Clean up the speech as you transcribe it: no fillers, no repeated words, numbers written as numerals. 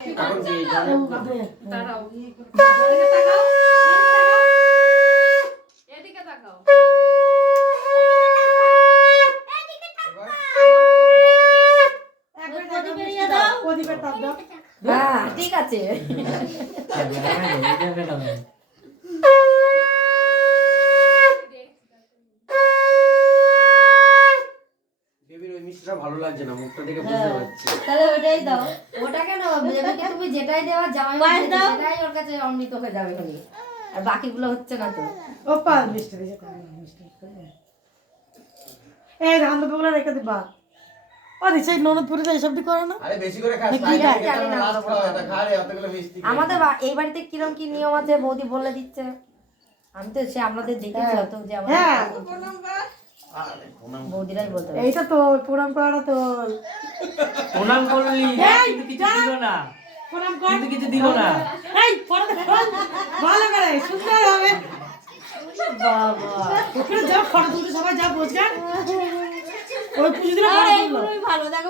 এখন কি দাঁড়াও এদিকে তাকাও হ্যাঁ ঠিক আছে বেবির ওই মিষ্টিটা ভালো লাগছে না, মুখটা দেখে বুঝতে পারছি। তাহলে ওটাই দাও। ওটা কেন বেবিকে তুমি যেটাই দেওয়া জামাই সেটাই ওর কাছে অমৃত হয়ে যাবে খালি, আর বাকিগুলো হচ্ছে না তো। ওপা মিষ্টি দিয়ে করে মিষ্টি করে এই ধান দুপুরগুলো রেখে দিবা। আরে সেই ননদপুরে তো এইসব করে না। আরে বেশি করে খাস, কি তাই জানি খেতে না, লাস্ট খাওয়া এটা খা রে, অতগুলো মিষ্টি খেয়ে। আমাদের এই বাড়িতে কিরম কি নিয়ম আছে বৌদি বলে দিচ্ছে। আমি তো সে আমাদের দেখেছি তো যে হ্যাঁ আরে প্রণাম। বৌদিরাই বলতে পারে। এইটা তো প্রণাম করাটা তো প্রণাম করলি কিন্তু কিছু দিল না, প্রণাম কর কিন্তু কিছু দিল না। এই পড়া ভালো করে সুন্দর হবে বাবা ওখানে যা ফটো তুলতে সবাই যা বোঝা ওই পুজো দিলে এইগুলোই ভালো দেখো।